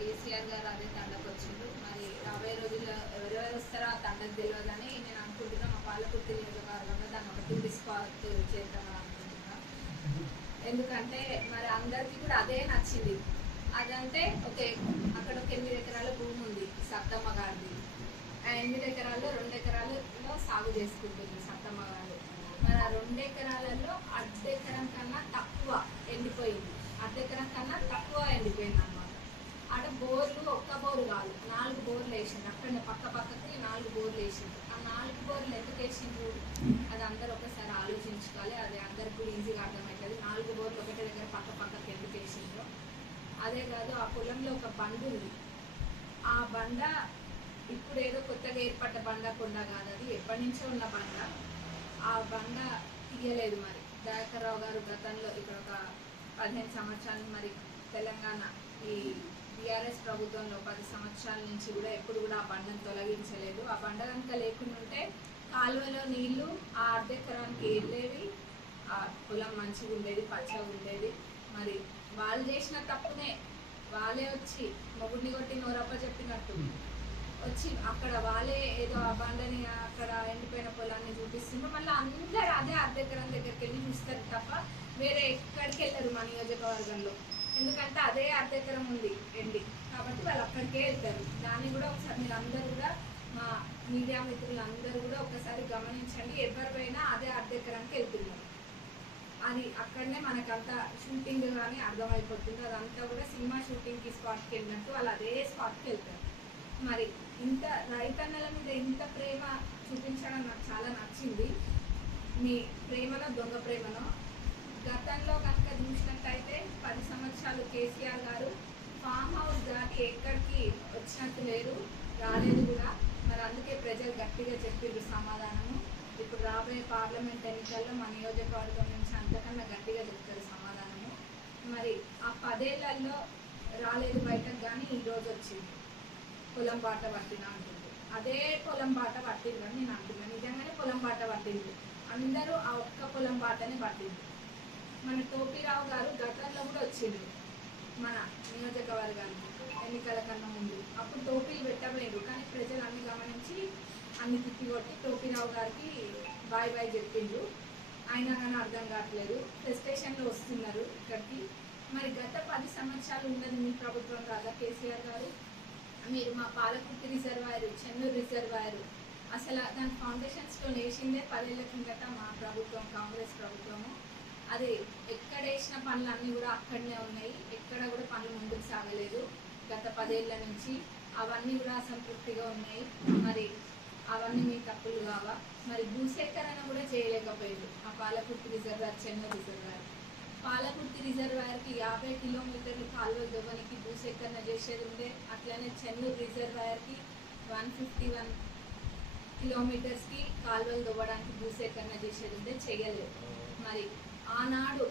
కేసీఆర్ గారు అదే తండకు వచ్చిండ్రు. మరి రాబోయే రోజుల్లో ఎవరెవరు వస్తారో ఆ తండకు తెలియదని నేను అనుకుంటున్నా. మా పాలకుర్తి నియోజకవర్గంలో దాన్ని ఒక టూరిస్ట్ స్పాట్ చేద్దామని అనుకుంటున్నా. ఎందుకంటే మరి అందరికీ కూడా అదే నచ్చింది. అదంటే అక్కడ ఒక 8 ఎకరాల భూమి ఉంది సత్తమ్మ గారిది. ఆ 8 ఎకరాల్లో 2 ఎకరాలలో సాగు చేసుకుంటుంది సత్తమ్మ గారు. మరి ఆ 2 ఎకరాలలో అర్ధెకరం కన్నా తక్కువ ఎండిపోయింది. అర్ధెకరం కన్నా తక్కువ ఎండిపోయింది అన్నమాట. ఆడ బోర్లు ఒక్క బోరు కాదు, 4 బోర్లు వేసింది. అక్కడ పక్కకి 4 బోర్లు వేసింది. ఆ 4 బోర్లు ఎందుకు వేసిండ్రు అది అందరూ ఒకసారి ఆలోచించుకోవాలి. అది అందరికి కూడా ఈజీగా అర్థమవుతుంది. 4 బోర్లు ఒకటే దగ్గర పక్కకి ఎందుకు వేసిండ్రు. అదే కాదు, ఆ పొలంలో ఒక బండ ఉంది. ఆ బండ ఇప్పుడు ఏదో కొత్తగా ఏర్పడ్డ బండ కొండ కాదు, అది ఎప్పటి నుంచో ఉన్న బండ. ఆ బండ తీయలేదు. మరి దయాకర్ రావు గారు గతంలో ఇక్కడ ఒక 15 సంవత్సరాలు మరి తెలంగాణ ఈ టీఆర్ఎస్ ప్రభుత్వంలో 10 సంవత్సరాల నుంచి కూడా ఎప్పుడు కూడా ఆ బండను తొలగించలేదు. ఆ బండ కనుక లేకుండా ఉంటే కాలువలో నీళ్లు ఆ అర్ధెకరానికి వెళ్ళేవి, ఆ పొలం మంచిగా ఉండేది, పచ్చగా ఉండేది. మరి వాళ్ళు చేసిన తప్పునే వాళ్ళే వచ్చి మొగుడిని కొట్టి నోరప్ప చెప్పినట్టు వచ్చి అక్కడ వాళ్ళే ఏదో ఆ బండని అక్కడ ఎండిపోయిన పొలాన్ని చూపిస్తున్నారు. మళ్ళీ అందరూ అదే అర్ధెకరం దగ్గరికి వెళ్ళి చూస్తారు తప్ప వేరే ఎక్కడికి వెళ్ళరు మా నియోజకవర్గంలో. ఎందుకంటే అదే అర్ధెకరం ఉంది ఎండి, కాబట్టి వాళ్ళు అక్కడికే వెళ్తారు. దాన్ని కూడా ఒకసారి మీరు అందరూ కూడా మా మీడియా మిత్రులు అందరూ కూడా ఒకసారి గమనించండి. ఎవరిపైనా అదే అర్ధెకరానికి వెళ్తున్నారు. అది అక్కడనే మనకంతా షూటింగ్ కానీ అర్థమైపోతుంది. అదంతా కూడా సినిమా షూటింగ్కి స్పాట్కి వెళ్ళినట్టు వాళ్ళు అదే స్పాట్కి వెళ్తారు. మరి ఇంత రైతన్నల మీద ఇంత ప్రేమ చూపించడం నాకు చాలా నచ్చింది. మీ ప్రేమలో దొంగ ప్రేమలో గతంలో కనుక చూసినట్టయితే 10 సంవత్సరాలు కేసీఆర్ గారు ఫామ్ హౌస్ దాటి ఎక్కడికి వచ్చినట్టు లేరు, రాలేదు కూడా. మరి అందుకే ప్రజలు గట్టిగా చెప్పిర్రు సమాధానము. ఇప్పుడు రాబోయే పార్లమెంట్ ఎన్నికల్లో మా నియోజకవర్గం నుంచి అంతకన్నా గట్టిగా చెప్తారు సమాధానము. మరి ఆ 10 ఏళ్లలో రాలేదు బయటకు, కానీ ఈరోజు వచ్చింది. పొలం బాట పట్టిన అంటుంది. అదే పొలం బాట పట్టిందని నేను అంటున్నాను. నిజంగానే పొలం బాట పట్టింది. అందరూ ఆ ఒక్క పొలం బాటనే పట్టింది. మన టోపీరావు గారు గతంలో కూడా వచ్చిండ్రు మన నియోజకవర్గానికి ఎన్నికల కన్నా ముందు. అప్పుడు టోపీలు పెట్టబోయారు, కానీ ప్రజలు అన్ని గమనించి అన్ని తిప్పికొట్టి టోపీరావు గారికి బాయ్ బాయ్ చెప్పిండ్రు. అయినా కానీ అర్థం కావట్లేదు. స్టేషన్లో వస్తున్నారు ఇక్కడికి. మరి గత 10 సంవత్సరాలు ఉన్నది మీ ప్రభుత్వం కాదా కేసీఆర్ గారు? మీరు మా పాలకుర్తి రిజర్వాయర్, చెన్నూరు రిజర్వాయర్ అసలు దాని ఫౌండేషన్స్లో వేసిందే 10 ఏళ్ల కిందట మా ప్రభుత్వం, కాంగ్రెస్ ప్రభుత్వము. అది ఎక్కడ వేసిన పనులు అన్నీ కూడా అక్కడనే ఉన్నాయి. ఎక్కడ కూడా పనులు ముందుకు సాగలేదు గత 10 ఏళ్ల నుంచి. అవన్నీ కూడా అసంతృప్తిగా ఉన్నాయి. మరి అవన్నీ మీ తప్పులు కావా? మరి భూసేకరణ కూడా చేయలేకపోయారు ఆ పాలకుర్తి రిజర్వాయర్, చెన్నూరు రిజర్వాయర్. పాలకుర్తి రిజర్వాయర్కి 50 కిలోమీటర్లు కాలువలు దొవ్వనికి భూసేకరణ చేసేది ఉండే. అట్లనే చెన్నూరు రిజర్వాయర్కి 151 కిలోమీటర్స్కి కాలువలు దొవ్వడానికి భూసేకరణ చేసేది ఉండే, చేయలేదు. మరి ఆనాడు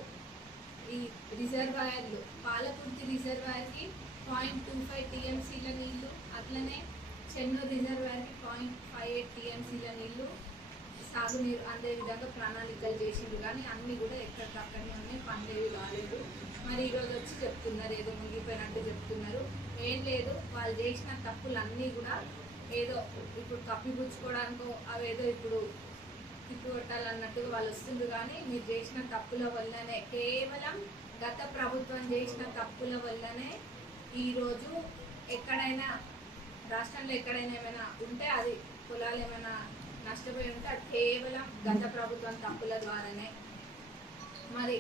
ఈ రిజర్వాయర్లు పాలకుర్తి రిజర్వాయర్కి 0.25 టీఎంసీల నీళ్లు, అట్లనే చెన్నూరు రిజర్వాయర్కి 0.58 టీఎంసీల నీళ్లు సాగునీరు అందే విధంగా ప్రణాళికలు చేసిండ్రు. కానీ అన్నీ కూడా ఎక్కడికక్కడనే ఉన్నాయి, పనులేవి కాలేదు. మరి ఈరోజు వచ్చి చెప్తున్నారు ఏదో మునిగిపోయినట్టు చెప్తున్నారు. ఏం లేదు, వాళ్ళు చేసిన తప్పులన్నీ కూడా ఏదో ఇప్పుడు కప్పిపుచ్చుకోవడానికో అవేదో ఇప్పుడు తిప్పికొట్టాలన్నట్టుగా వాళ్ళు వస్తుంది. కానీ మీరు చేసిన తప్పుల వల్లనే, కేవలం గత ప్రభుత్వం చేసిన తప్పుల వల్లనే ఈరోజు ఎక్కడైనా రాష్ట్రంలో ఎక్కడైనా ఏమైనా ఉంటే అది పొలాలు ఏమైనా నష్టపోయి ఉంటే అది కేవలం గత ప్రభుత్వం తప్పుల ద్వారానే. మరి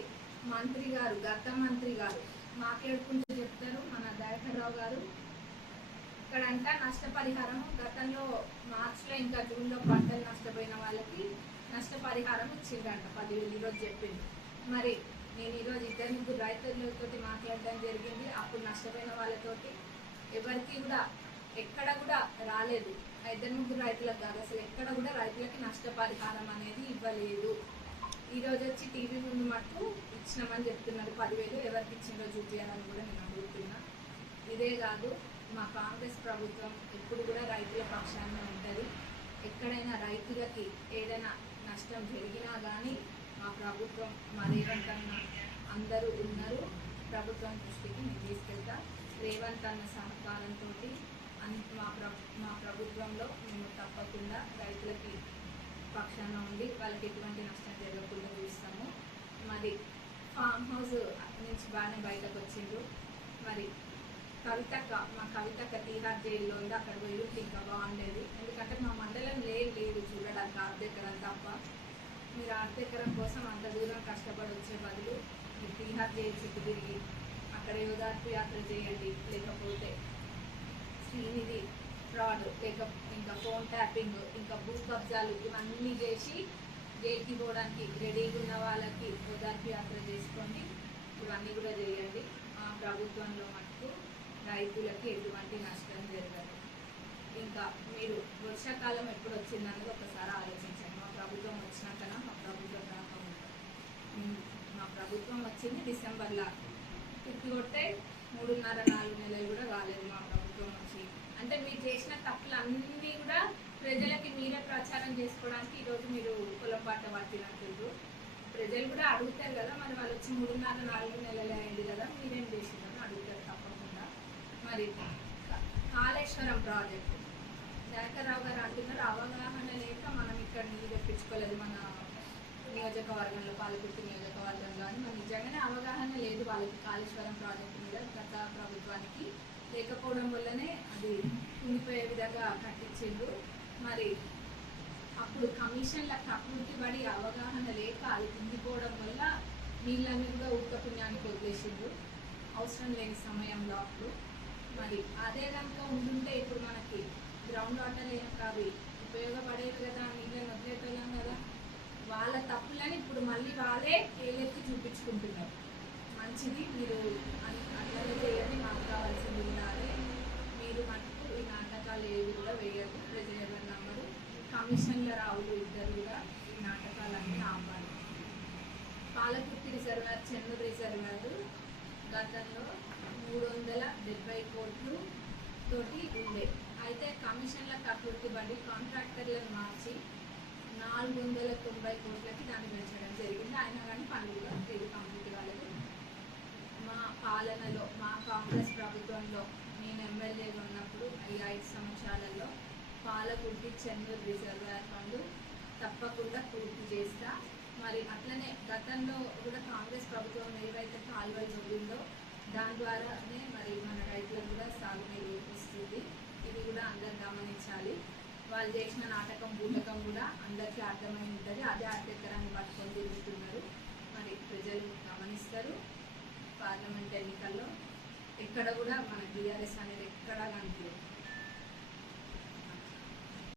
మంత్రి గారు, గత మంత్రి గారు మాట్లాడుకుంటూ చెప్తారు మన దయాకర్ రావు గారు. ఇక్కడంట నష్టపరిహారం గతంలో మార్చిలో ఇంకా జూన్లో పంటలు నష్టపోయిన వాళ్ళకి నష్టపరిహారం ఇచ్చిందంట 10,000 ఈరోజు చెప్పింది. మరి నేను ఈరోజు 2-3 రైతులతో మాట్లాడడం జరిగింది. అప్పుడు నష్టపోయిన వాళ్ళతోటి ఎవరికి కూడా ఎక్కడ కూడా రాలేదు. 2-3 రైతులకు కాదు, అసలు ఎక్కడ కూడా రైతులకి నష్టపరిహారం అనేది ఇవ్వలేదు. ఈరోజు వచ్చి టీవీ ముందు మట్టు ఇచ్చినామని చెప్తున్నారు. 10,000 ఎవరికి ఇచ్చిందో చూపించాలని కూడా నేను అడుగుతున్నా. ఇదే కాదు, మా కాంగ్రెస్ ప్రభుత్వం ఎప్పుడు కూడా రైతుల పక్షాన ఉంటుంది. ఎక్కడైనా రైతులకి ఏదైనా నష్టం జరిగినా కానీ మా ప్రభుత్వం, మా రేవంత్ అన్న అందరూ ఉన్నారు. ప్రభుత్వం దృష్టికి నేను తీసుకెళ్తా. రేవంత్ అన్న సహకారంతో మా ప్రభుత్వంలో మేము తప్పకుండా రైతులకి పక్షాన ఉండి వాళ్ళకి ఎటువంటి నష్టం జరగకుండా చూస్తాము. మరి ఫామ్ హౌస్ నుంచి బాగానే బయటకు వచ్చిండ్రు. మరి మా కవితక్క తీహార్ జైల్లో ఉంది, అక్కడ పోయి ఇంకా బాగుండేది. ఎందుకంటే మా మండలం లేదు చూడడానికి ఆర్ధెకరం తప్ప. మీరు ఆర్ధెకరం కోసం అంత దూరం కష్టపడి వచ్చే బదులు మీరు తీహార్ జైలు చుట్టూ తిరిగి అక్కడ యోధార్పు యాత్ర చేయండి, లేకపోతే శ్రీనిధి ఫ్రాడ్, ఇంకా ఫోన్ ట్యాపింగ్, ఇంకా భూ కబ్జాలు ఇవన్నీ చేసి జైలుకి పోవడానికి రెడీగా ఉన్న వాళ్ళకి ఓదార్పు యాత్ర చేసుకోండి. ఇవన్నీ కూడా చేయండి. ప్రభుత్వంలో మటుకు రైతులకి ఎటువంటి నష్టం జరగదు. ఇంకా మీరు వర్షాకాలం ఎప్పుడు వచ్చిందన్నది ఒకసారి ఆలోచించండి. మా ప్రభుత్వం వచ్చినాకనా మా ప్రభుత్వం రాకుండా. మా ప్రభుత్వం వచ్చింది డిసెంబర్లో, తిప్పి కొట్టే 3.5-4 నెలలు కూడా కాలేదు మా ప్రభుత్వం వచ్చి. అంటే మీరు చేసిన తప్పులు అన్నీ కూడా ప్రజలకి మీరే ప్రచారం చేసుకోవడానికి ఈరోజు మీరు పొలం పాట పట్టినట్టు ప్రజలు కూడా అడుగుతారు కదా. మరి వాళ్ళు వచ్చి 3.5-4 నెలలు అయింది కదా, మీరేం చేసిందని అడుగుతారు తప్పకుండా. మరి కాళేశ్వరం ప్రాజెక్టు దయాకర్రావు గారు అంటున్నారు అవగాహన లేక మనం ఇక్కడ నీళ్ళు తెప్పించుకోలేదు మన నియోజకవర్గంలో, పాలకుర్తి నియోజకవర్గంలో అని. మరి నిజంగానే అవగాహన లేదు వాళ్ళకి కాళేశ్వరం ప్రాజెక్టు మీద. గత ప్రభుత్వానికి లేకపోవడం వల్లనే అది కుంగిపోయే విధంగా కట్టించిండ్రు. మరి అప్పుడు కమిషన్ల కకృతి పడి అవగాహన లేక అది కుంగిపోవడం వల్ల నీళ్ళని కూడా ఉత్త పుణ్యానికి వదిలేసిండ్రు అవసరం లేని సమయంలో అప్పుడు. మరి అదే కనుక ఉంటుంటే ఇప్పుడు మనకి గ్రౌండ్ వాటర్ అవి ఉపయోగపడేవి కదా, నీళ్ళని వదిలేటోళ్ళం కదా. వాళ్ళ తప్పులని ఇప్పుడు మళ్ళీ వాళ్ళే ఏలెత్తి చూపించుకుంటున్నారు. మంచిది, మీరు అట్లనే చేయండి, మాకు కావాల్సింది ఉండాలి. మీరు మటుకు ఈ నాటకాలు ఏవి కూడా వేయద్దు. ప్రజలు ఎవరు నమ్మరు. కమిషన్ల రావులు ఇద్దరు కూడా ఈ నాటకాలన్నీ ఆపాలి. పాలకుర్తి రిజర్వాయర్, చెన్నూరు రిజర్వాయర్ గతంలో 370 కోట్లు తోటి ఉండే. అయితే కమిషన్ల కకృతి పడి కాంట్రాక్టర్లను మార్చి 490 కోట్లకి దాన్ని పెంచడం జరిగింది. అయినా కానీ పనులు ఏది కంప్లీట్ కాలేదు. మా పాలనలో, మా కాంగ్రెస్ ప్రభుత్వంలో నేను ఎమ్మెల్యేగా ఉన్నప్పుడు ఈ 5 సంవత్సరాలలో పాలకుర్తి చెన్నూరు రిజర్వాయర్ పనులు తప్పకుండా పూర్తి చేస్తా. మరి అట్లనే గతంలో కూడా కాంగ్రెస్ ప్రభుత్వం ఏవైతే కాలువలు తవ్విందో దాని ద్వారానే మరి మన రైతులకు కూడా సాగునీరు వస్తుంది. ఇది కూడా అందరు గమనించాలి. వాళ్ళు చేసిన నాటకం బూటకం కూడా అందరికీ అర్థమై ఉంటుంది. అదే అర్థకరాన్ని పట్టుకొని తిరుగుతున్నారు. మరి ప్రజలు గమనిస్తారు. పార్లమెంట్ ఎన్నికల్లో ఎక్కడ కూడా మన టీఆర్ఎస్ అనేది ఎక్కడా కనిపించదు.